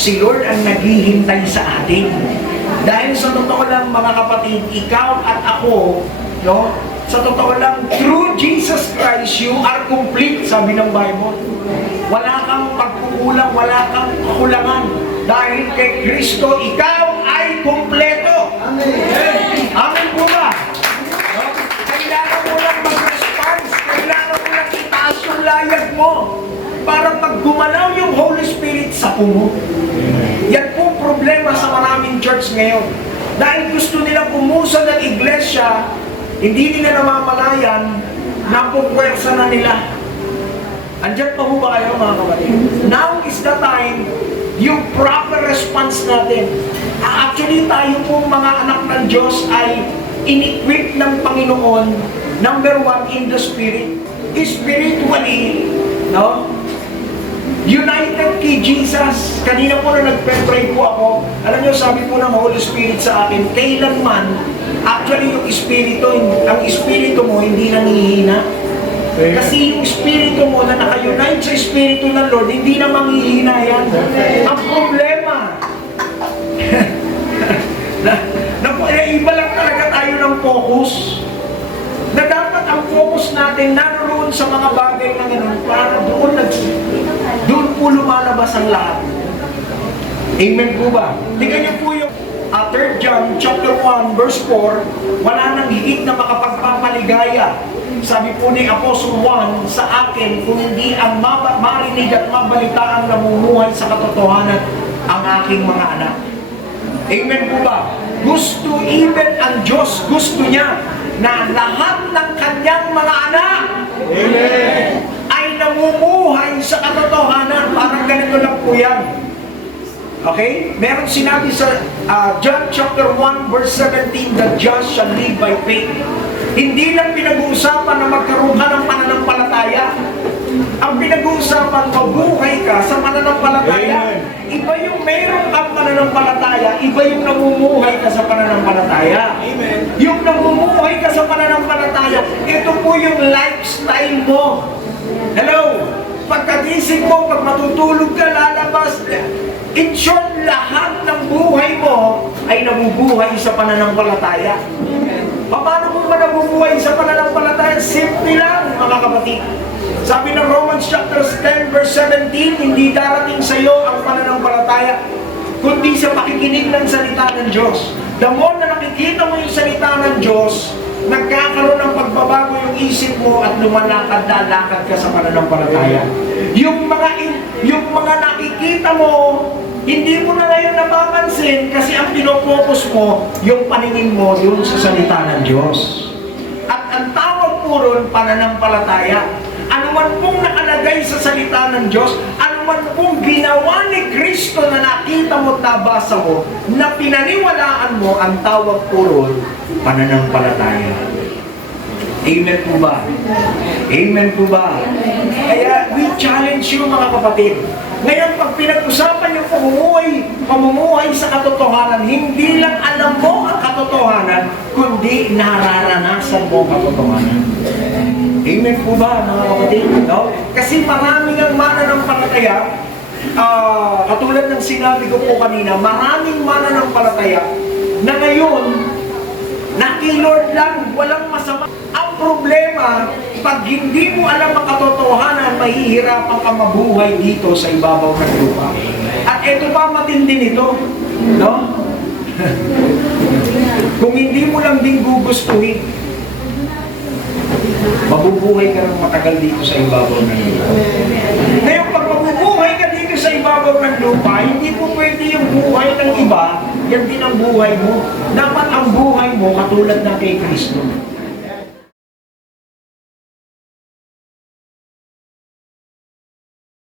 si Lord ang naghihintay sa atin. Dahil sa totoo lang mga kapatid, ikaw at ako, no? Sa totoo lang, through Jesus Christ, you are complete, sabi ng Bible. Wala kang pagkukulang, wala kang kakulangan. Dahil kay Kristo, ikaw ay kumpleto. Amen. Amen po ba? No? Kailangan mo lang mag-response, kailangan mo lang itaas yung layag mo para pag gumalaw yung Holy Spirit sa pumo. Yan po problema sa maraming church ngayon. Dahil gusto nilang umuso ng iglesia, hindi nila namamalayan, napupwersa na nila. Andiyan pa po ba kayo mga kapatid? Now is the time, yung proper response natin. Actually, tayo po mga anak ng Diyos ay in-equip ng Panginoon, number one, in the Spirit. Spiritually, no? United kay Jesus. Kanina po na nagpe-pray po ako, alam niyo, sabi po ng Holy Spirit sa akin, kailanman, actually yung ang Espiritu mo hindi nanghihina. Kasi yung Espiritu mo na naka-unite sa Espiritu ng Lord, hindi na manghihina yan. Ang problema, iba lang talaga tayo ng focus. Na dapat ang focus natin naroon sa mga bagay na gano'n para doon po lumalabas ang lahat. Amen po ba? Tingnan niyo po yung 3 John chapter 1 verse 4, wala nang higit na makapagpapaligaya. Sabi po ni Apostle Juan sa akin, kung hindi ang marinig at mabalitaan na namumuhay sa katotohanan ang aking mga anak. Amen po ba? Gusto, even ang Diyos, gusto niya na lahat ng kanyang mga anak ay namumuhay sa katotohanan. Parang ganito lang po yan. Okay? Meron sinabi sa John chapter 1 verse 17, the just shall live by faith. Hindi lang pinag-uusapan na magkaroon ka ng pananampalataya. Ang pinag-uusapan, mabuhay ka sa pananampalataya. Iba yung meron kang pananampalataya, iba yung namumuhay ka sa pananampalataya. Amen. Yung namumuhay ka sa pananampalataya, ito po yung lifestyle mo. Hello? Pagkagising mo, pag matutulog ka, lalabas. In short, lahat ng buhay mo ay nabubuhay sa pananampalataya. Paano mo ba nabubuhay sa pananampalataya? Simple lang, mga kapatid. Sabi ng Romans chapter 10 verse 17, hindi darating sa iyo ang pananampalataya, kundi sa pakikinig ng salita ng Diyos. The more na nakikita mo yung salita ng Diyos, nagkakaroon ng pagbabago yung isip mo at lumalakad-lalakad ka sa pananampalataya. Yung mga nakikita mo, hindi mo na ngayon napapansin kasi ang pinopokus mo, yung paningin mo yun sa salita ng Diyos. At ang tawag po ron, pananampalataya. Ano man pong nakalagay sa salita ng Diyos, ano man pong ginawa ni Kristo na nakita mo at nabasa mo, na pinaniwalaan mo, ang tawag po ron, pananampalataya. Amen po ba? Amen po ba? Kaya we challenge you mga kapatid. Ngayon, pag pinag-usapan yung pamumuhay sa katotohanan, hindi lang alam mo ang katotohanan, kundi nararanasan mo ang katotohanan. Amen po ba, mga kapatid? No? Kasi maraming ang mananampalataya, katulad ng sinabi ko po kanina, maraming mananampalataya na ngayon, naki-Lord lang, walang masama. Ang problema, pag hindi mo alam ang katotohanan, mahihirapan ka mabuhay dito sa ibabaw ng lupa. At ito pa matindi nito, no? Kung hindi mo lang din gugustuhin, mabubuhay ka ng matagal dito sa ibabaw ng lupa. Ngayon, pag mabubuhay ka dito sa ibabaw ng lupa, hindi po pwede yung buhay ng iba, yan din ang buhay mo. Dapat ang buhay mo katulad ng kay Kristo.